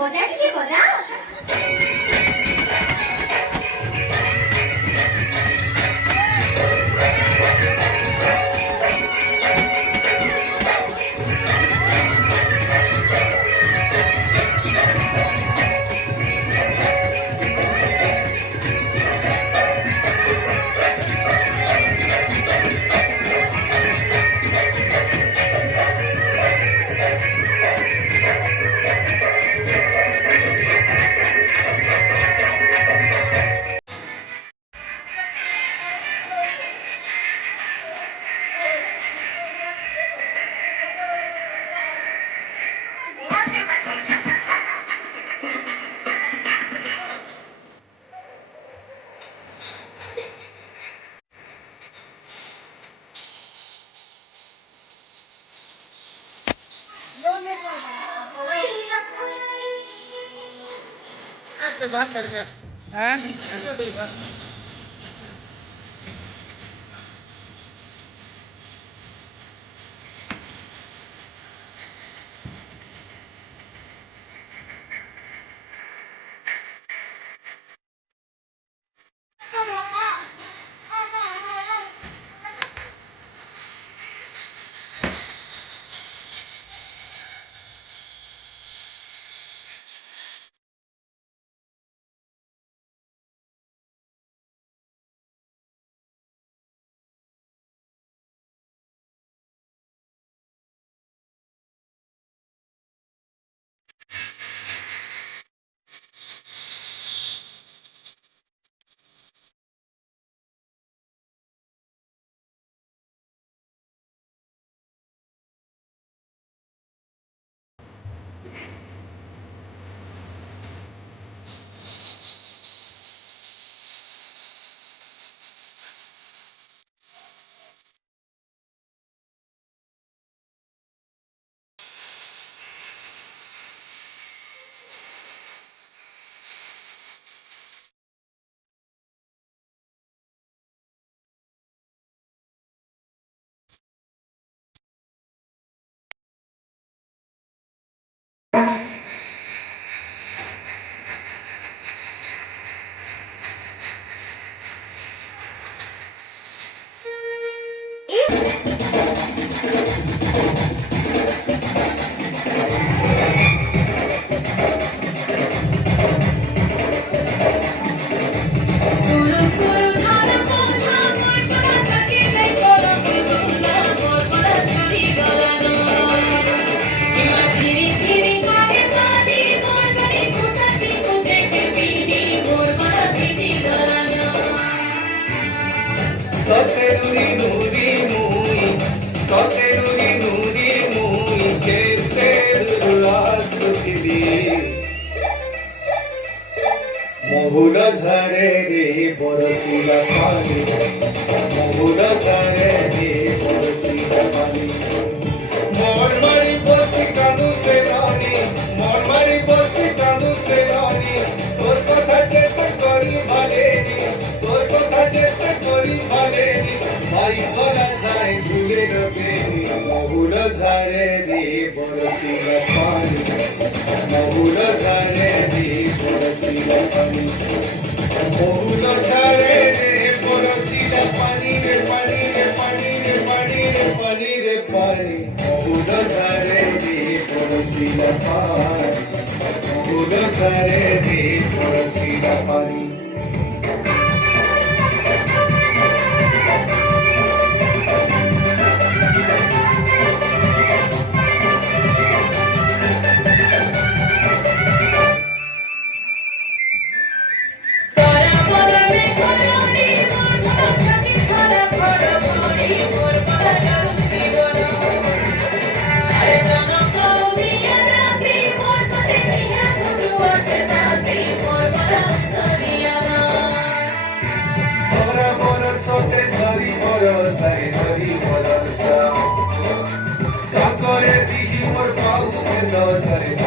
বটানি কি বটা মহুল ঝরে রে বরসিলা পানি মহুল ঝরে রে বরসিলা পানি মোর মারি বসি কানুছে রানী মোর মারি বসি কানুছে রানী তোর কথা যেতে করি ভালেনি তোর কথা যেতে করি ভালেনি ভাই বলা যায় ঝুলে রবেনি মহুল ঝরে রে বরসিলা পানি মহুল ঝরে রে বরসিলা পানি মহুল ঝরে রে বরসিলা পানি রে পানি রে পানি রে পানি রে পানি রে পানি মহুল ঝরে রে বরসিলা পানি মহুল ঝরে রে বরসিলা পানি Sorry.